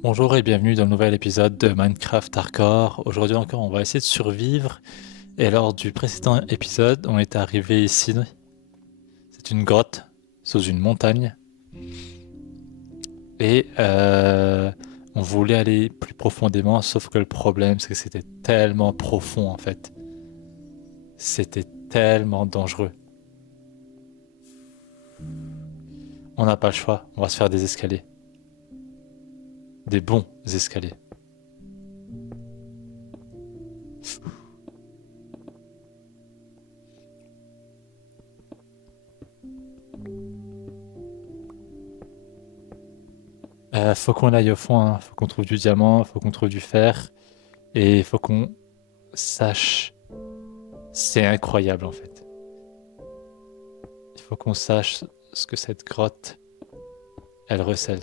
Bonjour et bienvenue dans le nouvel épisode de Minecraft Hardcore. Aujourd'hui encore, on va essayer de survivre. Et lors du précédent épisode, on est arrivé ici. C'est une grotte sous une montagne. Et on voulait aller plus profondément, sauf que le problème, c'est que c'était tellement profond en fait. C'était tellement dangereux. On n'a pas le choix, on va se faire des escaliers. Des bons escaliers. Faut qu'on aille au fond, hein. Faut qu'on trouve du diamant, faut qu'on trouve du fer. Et il faut qu'on sache. C'est incroyable en fait. Il faut qu'on sache ce que cette grotte, elle recèle.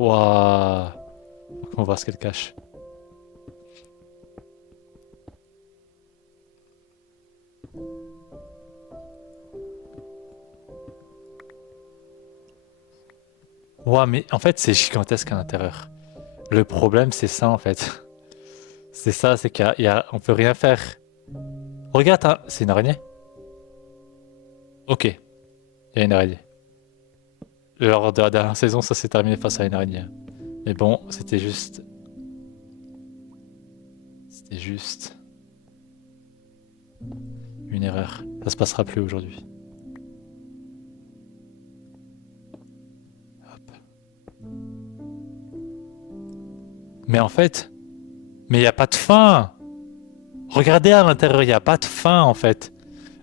Waouh. Faut qu'on voit ce qu'elle cache. Waouh, mais en fait c'est gigantesque à l'intérieur. Le problème c'est ça en fait. C'est ça, c'est on peut rien faire. Regarde, hein, c'est une araignée. Ok, il y a une araignée. Lors de la dernière saison, ça s'est terminé face à une araignée. Mais bon, c'était juste une erreur. Ça se passera plus aujourd'hui. Hop. Mais en fait, mais il n'y a pas de fin. Regardez à l'intérieur, il n'y a pas de fin en fait.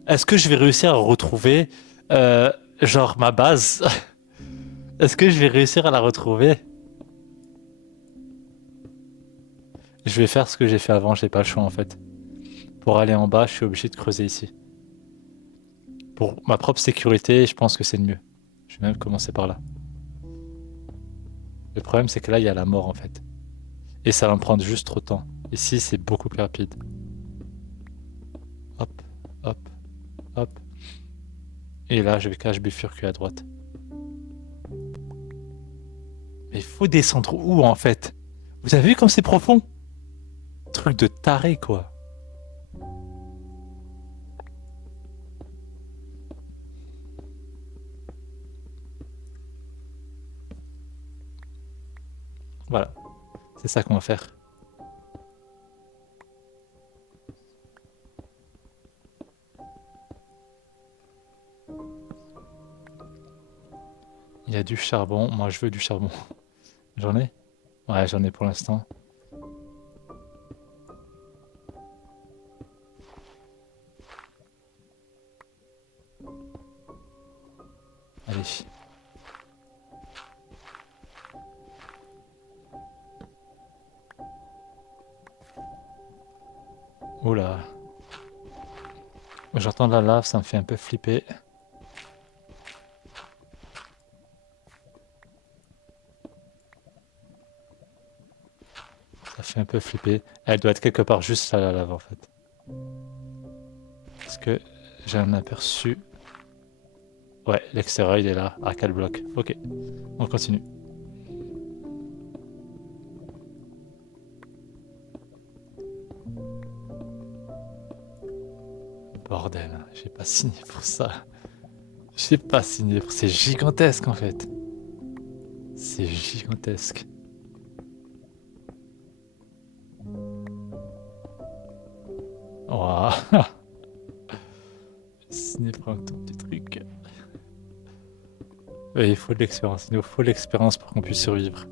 Est-ce que je vais réussir à retrouver, euh, genre, ma base? Est-ce que je vais réussir à la retrouver? Je vais faire ce que j'ai fait avant, j'ai pas le choix en fait. Pour aller en bas, je suis obligé de creuser ici. Pour ma propre sécurité, je pense que c'est le mieux. Je vais même commencer par là. Le problème, c'est que là, il y a la mort en fait. Et ça va me prendre juste trop de temps. Ici, c'est beaucoup plus rapide. Hop, hop, hop. Et là, je vais cache bifurquer à droite. Mais il faut descendre où en fait? Vous avez vu comme c'est profond? Truc de taré quoi. Voilà, c'est ça qu'on va faire. Il y a du charbon, moi je veux du charbon. J'en ai? Ouais, j'en ai pour l'instant. Allez. Oula. J'entends la lave, ça me fait un peu flipper. Ça fait un peu flipper. Elle doit être quelque part juste là, la lave en fait. Parce que j'ai un aperçu. Ouais, l'extérieur il est là, à 4 blocs. Ok, on continue. Bordel, j'ai pas signé pour ça. J'ai pas signé pour... C'est gigantesque en fait. C'est gigantesque. Waouh. J'ai signé pour un tout petit truc. Ouais, il faut de l'expérience. Il nous faut de l'expérience pour qu'on puisse survivre.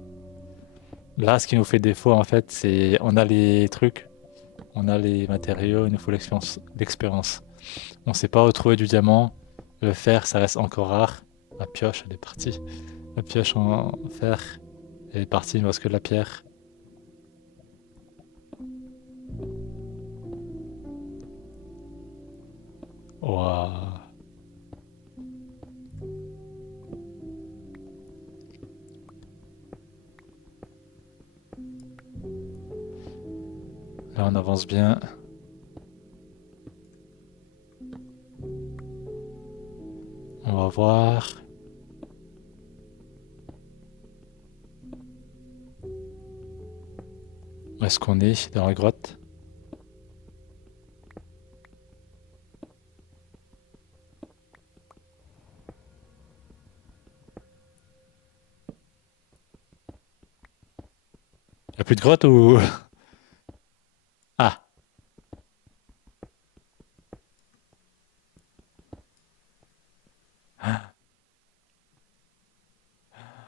Là, ce qui nous fait défaut en fait, c'est... On a les trucs, on a les matériaux, il nous faut l'expérience. L'expérience. On sait pas retrouver du diamant. Le fer, ça reste encore rare. La pioche, elle est partie. La pioche en fer, elle est partie. Il ne reste que de la pierre. Waouh. Là, on avance bien. On va voir. Où est-ce qu'on est? Dans la grotte? Y a plus de grotte ou... Ah!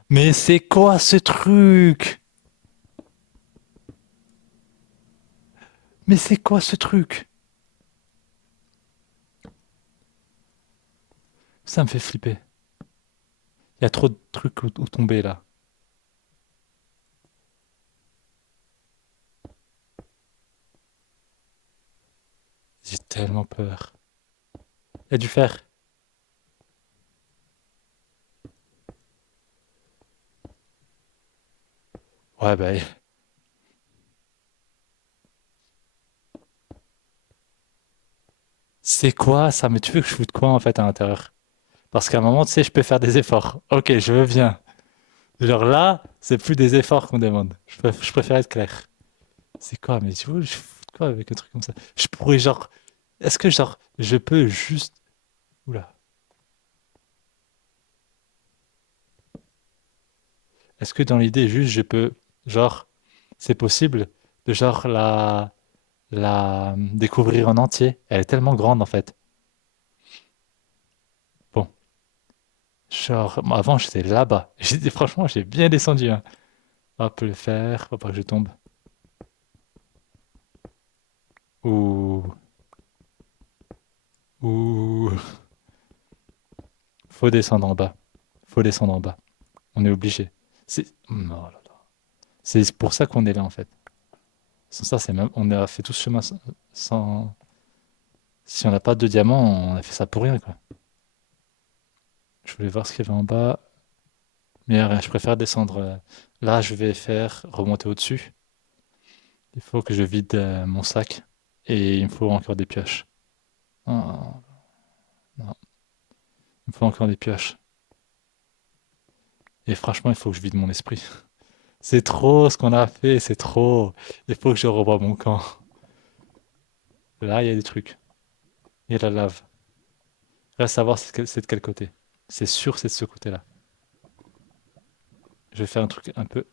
Mais c'est quoi ce truc? Mais c'est quoi ce truc? Ça me fait flipper. Il y a trop de trucs où tomber là. J'ai tellement peur. Il y a du fer. Ouais, bah. C'est quoi ça? Mais tu veux que je foute quoi en fait à l'intérieur? Parce qu'à un moment, tu sais, je peux faire des efforts. Ok, je veux bien. Genre là, c'est plus des efforts qu'on demande. Je préfère être clair. C'est quoi? Mais tu vois, je fous quoi avec un truc comme ça? Je pourrais genre. Est-ce que genre, je peux juste. Oula. Est-ce que dans l'idée, juste, je peux. Genre, c'est possible de genre la découvrir en entier. Elle est tellement grande en fait. Bon, genre, moi, avant j'étais là-bas. Franchement, j'ai bien descendu, hein. Hop, le fer, faut pas que je tombe. Ouh, ouh, faut descendre en bas. Faut descendre en bas. On est obligé. Oh là là. C'est pour ça qu'on est là en fait. Sans ça, c'est même, on a fait tout ce chemin si on n'a pas de diamants, on a fait ça pour rien quoi. Je voulais voir ce qu'il y avait en bas, mais rien, je préfère descendre. Là, je vais faire remonter au-dessus. Il faut que je vide mon sac et il me faut encore des pioches. Oh, non, il me faut encore des pioches. Et franchement, il faut que je vide mon esprit. C'est trop ce qu'on a fait, c'est trop. Il faut que je revoie mon camp. Là, il y a des trucs. Il y a de la lave. Reste à savoir c'est de quel côté. C'est sûr, c'est de ce côté-là. Je vais faire un truc un peu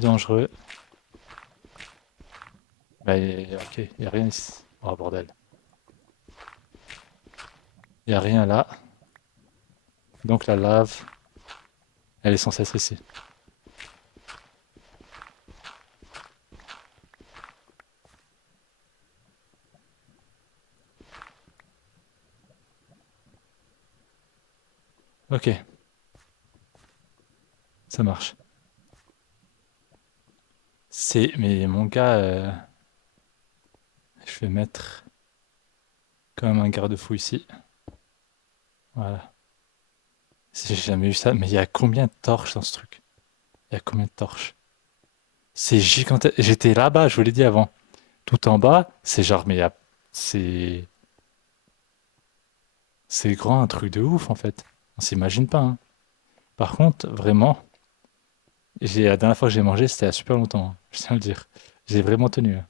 dangereux. Bah, ok, il n'y a rien ici. Oh bordel. Il n'y a rien là. Donc la lave, elle est censée être ici. Ok, ça marche. Mais mon gars, je vais mettre quand même un garde-fou ici. Voilà. J'ai jamais eu ça. Mais il y a combien de torches dans ce truc? Il y a combien de torches? C'est gigantesque. J'étais là-bas, je vous l'ai dit avant. Tout en bas, c'est genre, c'est, c'est grand, un truc de ouf en fait. On s'imagine pas, hein. Par contre, vraiment, la dernière fois que j'ai mangé, c'était il y a super longtemps, hein, je tiens à le dire. J'ai vraiment tenu, hein.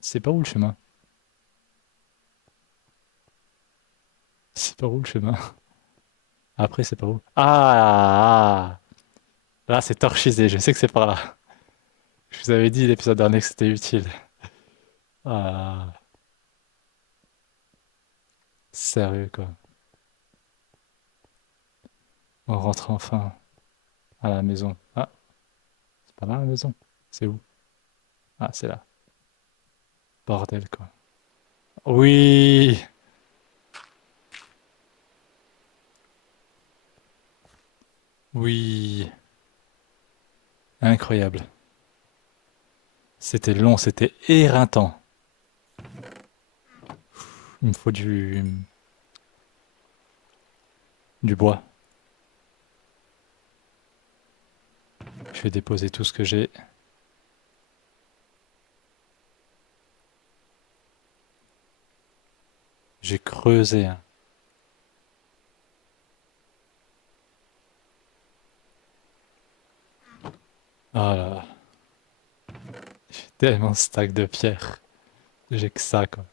C'est pas où le chemin? C'est pas où le chemin? Après, c'est pas où? Ah! Là, c'est torchisé, je sais que c'est par là. Je vous avais dit l'épisode dernier que c'était utile. Ah, sérieux quoi. On rentre enfin à la maison. Ah, c'est pas là la maison? C'est où? Ah, c'est là. Bordel quoi. Oui! Oui! Incroyable. C'était long, c'était éreintant. Il me faut du bois. Je vais déposer tout ce que j'ai. J'ai creusé, hein. Oh là là. J'ai tellement stack de pierres. J'ai que ça, quoi.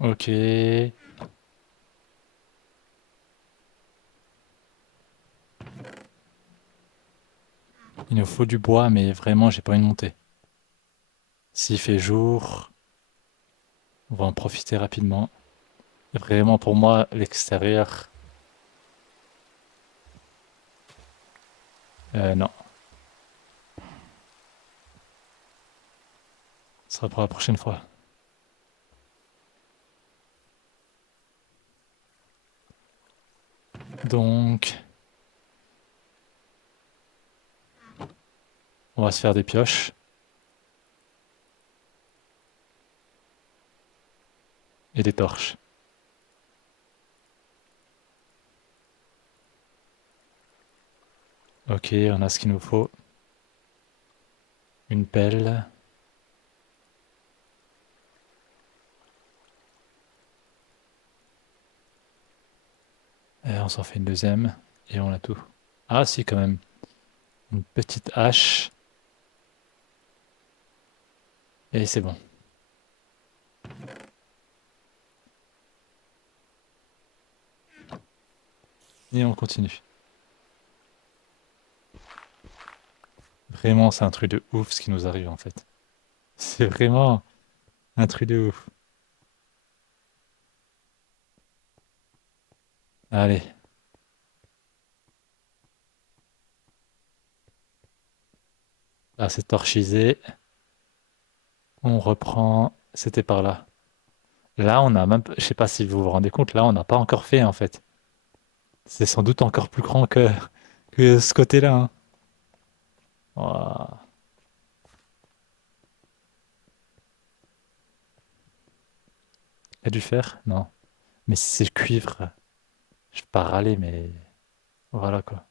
Ok. Il nous faut du bois, mais vraiment, j'ai pas envie de monter. S'il fait jour, on va en profiter rapidement. Vraiment, pour moi, l'extérieur, non. Ce sera pour la prochaine fois. Donc, on va se faire des pioches et des torches. Ok, on a ce qu'il nous faut. Une pelle. Et on s'en fait une deuxième. Et on a tout. Ah si, quand même. Une petite hache. Et c'est bon. Et on continue. Vraiment, c'est un truc de ouf ce qui nous arrive en fait. C'est vraiment un truc de ouf. Allez, là c'est torchisé. On reprend. C'était par là. Là, on a même. Je sais pas si vous vous rendez compte, là, on n'a pas encore fait en fait. C'est sans doute encore plus grand que ce côté-là, hein. Ouah. Il y a du fer? Non. Mais si c'est le cuivre, je vais pas râler, mais voilà quoi.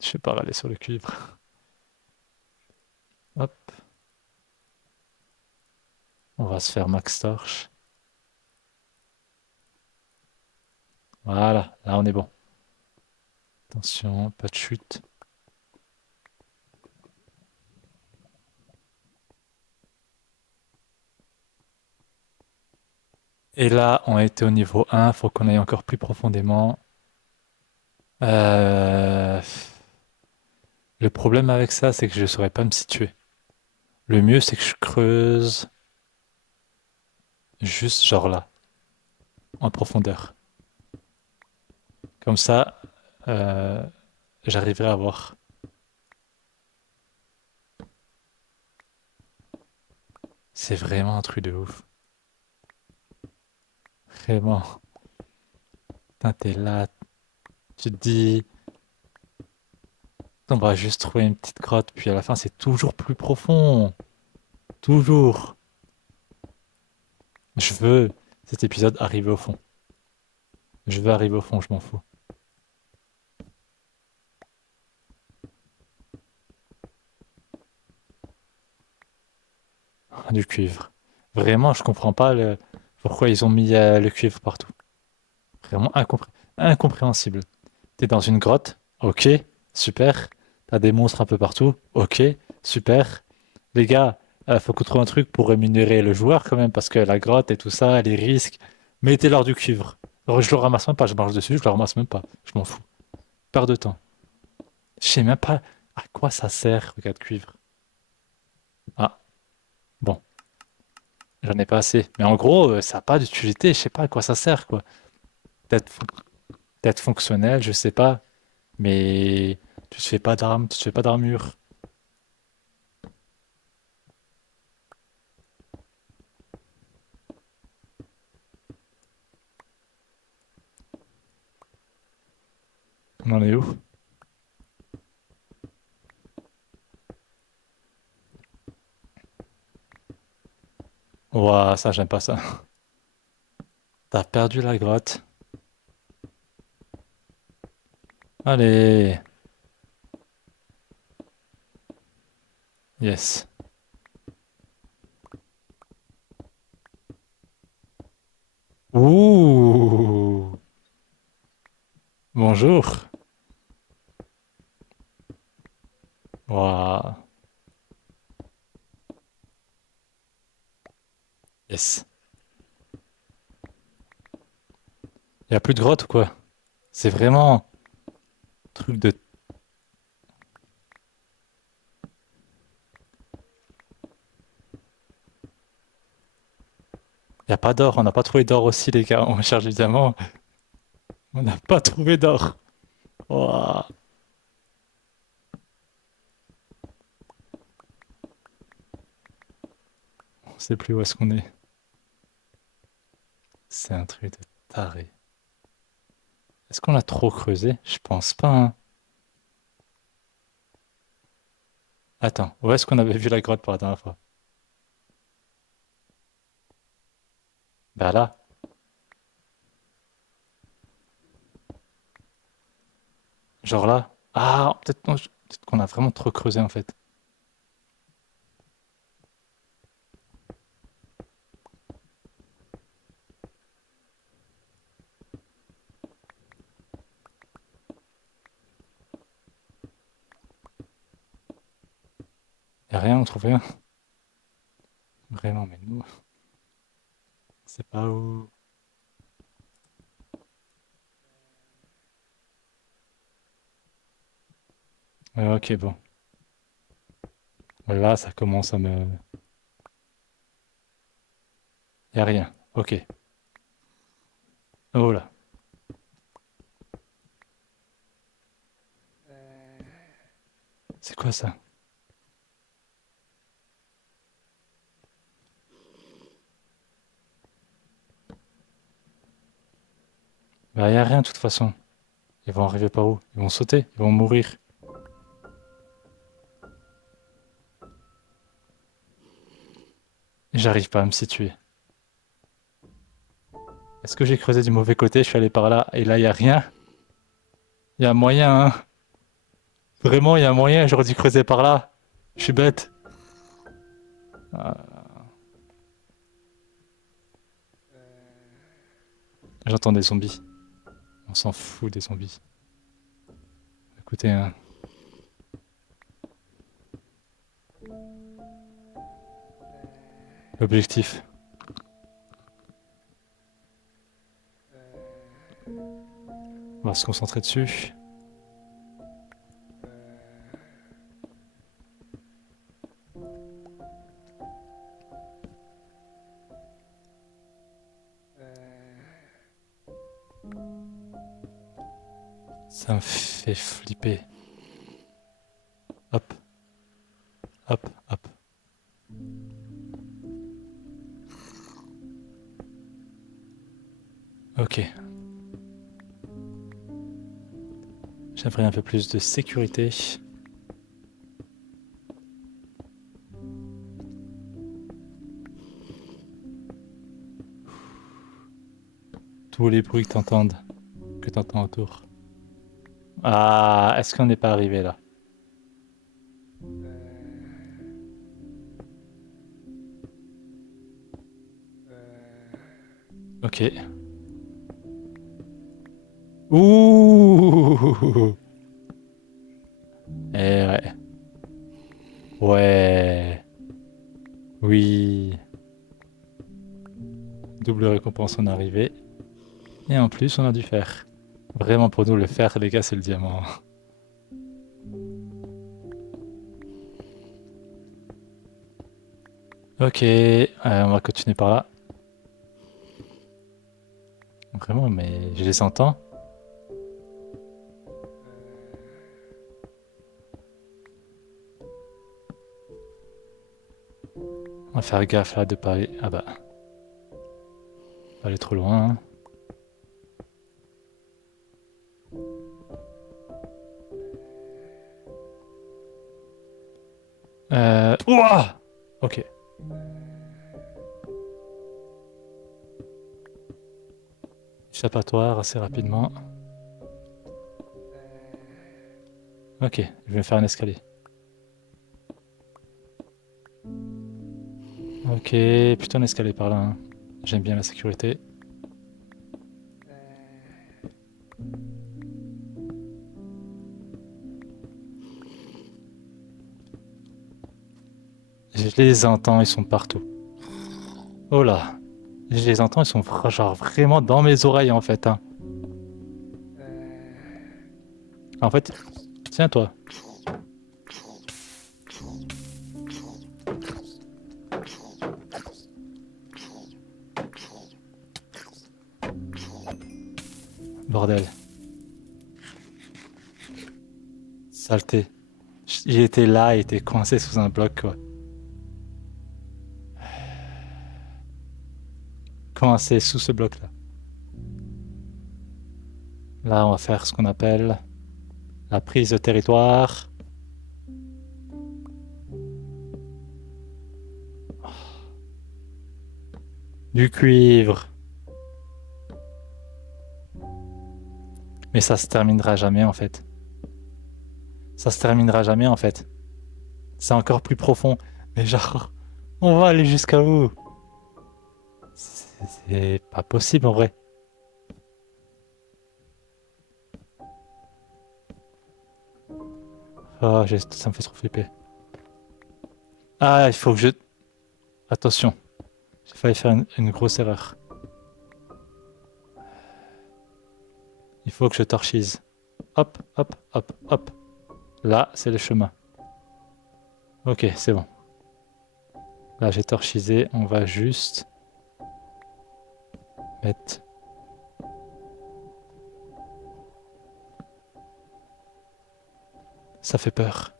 Je vais pas râler sur le cuivre. Hop, on va se faire max torche. Voilà, là on est bon. Attention, pas de chute. Et là, on était au niveau 1, faut qu'on aille encore plus profondément. Euh, Le problème avec ça, c'est que je ne saurais pas me situer. Le mieux, c'est que je creuse juste genre là, en profondeur. Comme ça, euh, j'arriverai à voir. C'est vraiment un truc de ouf. Vraiment. Putain, t'es là, tu te dis, on va juste trouver une petite grotte, puis à la fin, c'est toujours plus profond. Toujours. Je veux cet épisode arriver au fond. Je veux arriver au fond, je m'en fous. Ah, du cuivre. Vraiment, je comprends pas pourquoi ils ont mis le cuivre partout. Vraiment incompréhensible. T'es dans une grotte, ok, super. T'as des monstres un peu partout, ok, super. Les gars, faut qu'on trouve un truc pour rémunérer le joueur quand même, parce que la grotte et tout ça, les risques. Mettez-leur du cuivre. Alors, je le ramasse même pas, je marche dessus, je le ramasse même pas. Je m'en fous. Perte de temps. Je sais même pas à quoi ça sert, regarde cuivre. Ah, bon, j'en ai pas assez. Mais en gros, ça n'a pas d'utilité, je sais pas à quoi ça sert, quoi. Peut-être peut-être fonctionnel, je sais pas. Mais tu te fais pas d'armes, tu te fais pas d'armure. On en est où? Ouah, ça, j'aime pas ça. T'as perdu la grotte. Allez, yes. Bonjour. Waouh. Yes. Y a plus de grotte ou quoi? C'est vraiment truc de... Y a pas d'or, on n'a pas trouvé d'or aussi les gars, on cherche du diamant. On n'a pas trouvé d'or. Waouh. On sait plus où est-ce qu'on est. C'est un truc de taré. Est-ce qu'on a trop creusé? Je pense pas, hein. Attends, où est-ce qu'on avait vu la grotte pour la dernière fois? Bah là. Genre là. Ah, peut-être non, peut-être qu'on a vraiment trop creusé en fait. Y a rien, on trouve rien. Vraiment, mais nous, c'est pas où. Ouais, ok, bon. Là, ça commence à me. Y a rien. Ok. Oh là. C'est quoi ça? Bah, y a rien de toute façon. Ils vont arriver par où? Ils vont sauter, ils vont mourir. Et j'arrive pas à me situer. Est-ce que j'ai creusé du mauvais côté? Je suis allé par là et là, y a rien. Y a moyen, hein. Vraiment, y a moyen, j'aurais dû creuser par là. Je suis bête. Ah, j'entends des zombies. On s'en fout des zombies. Écoutez, hein, l'objectif, on va se concentrer dessus. Ça me fait flipper. Hop, hop, hop. Ok. J'aimerais un peu plus de sécurité. Tous les bruits que t'entends autour. Ah, est-ce qu'on n'est pas arrivé là? Ok. Ouh! Eh ouais. Ouais. Oui. Double récompense en arrivée. Et en plus, on a du fer. Vraiment, pour nous, le fer, les gars, c'est le diamant. Ok, on va continuer par là. Vraiment, mais je les entends. On va faire gaffe là de pas aller. Ah bah, pas aller trop loin, hein. Ouah! Ok. Échappatoire assez rapidement. Ok, je vais faire un escalier. Ok, plutôt un escalier par là, hein. J'aime bien la sécurité. Je les entends, ils sont partout. Oh là. Je les entends, ils sont genre vraiment dans mes oreilles en fait, hein. En fait, tiens-toi. Bordel. Saleté. Il était là, il était coincé sous un bloc, quoi. Coincé sous ce bloc-là. Là, on va faire ce qu'on appelle la prise de territoire. Du cuivre. Mais ça se terminera jamais, en fait. Ça se terminera jamais, en fait. C'est encore plus profond. Mais genre, on va aller jusqu'à où? C'est pas possible, en vrai. Ah, ça me fait trop flipper. Ah, il faut que je... Attention. J'ai failli faire une grosse erreur. Il faut que je torchise. Hop, hop, hop, hop. Là, c'est le chemin. Ok, c'est bon. Là, j'ai torchisé. On va juste mettre... Ça fait peur.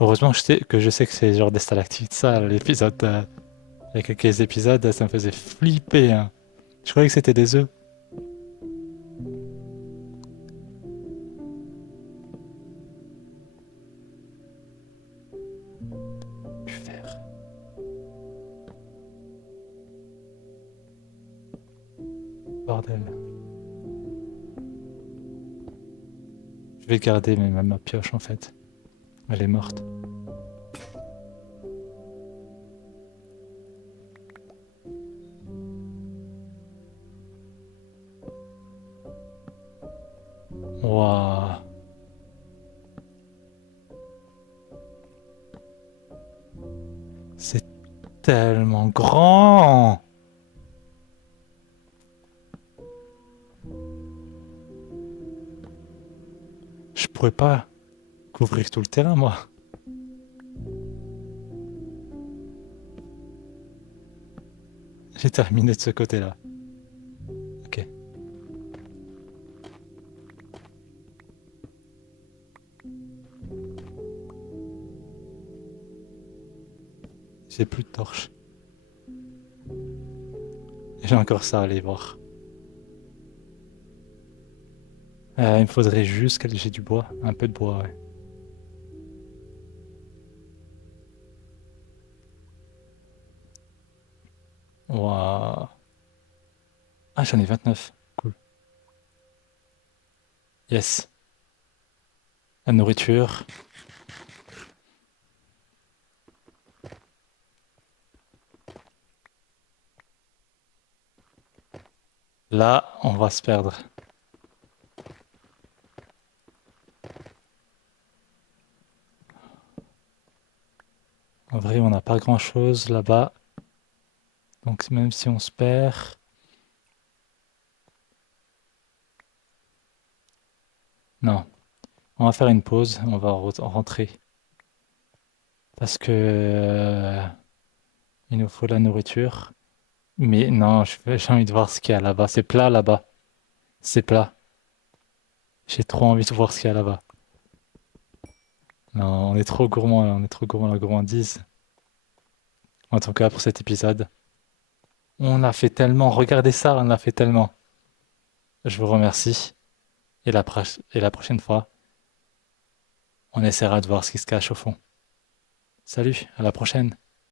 Heureusement que je sais que c'est genre des stalactites. Ça, l'épisode... il y a quelques épisodes, ça me faisait flipper, hein. Je croyais que c'était des œufs. Du verre. Bordel. Je vais garder ma pioche, en fait. Elle est morte. Waouh. C'est tellement grand. Je pourrais pas couvrir tout le terrain, moi. J'ai terminé de ce côté-là. Ok. J'ai plus de torche. J'ai encore ça à aller voir. Il me faudrait juste que j'ai du bois. Un peu de bois, ouais. Waouh. Ah, j'en ai 29. Cool. Yes. La nourriture. Là, on va se perdre. En vrai, on n'a pas grand-chose là-bas. Donc même si on se perd... Non. On va faire une pause. On va rentrer. Parce que... il nous faut la nourriture. Mais non, j'ai envie de voir ce qu'il y a là-bas. C'est plat là-bas. C'est plat. J'ai trop envie de voir ce qu'il y a là-bas. Non, on est trop gourmand là. On est trop gourmand la gourmandise. En tout cas, pour cet épisode. On a fait tellement. Regardez ça, on a fait tellement. Je vous remercie. Et la prochaine fois, on essaiera de voir ce qui se cache au fond. Salut, à la prochaine.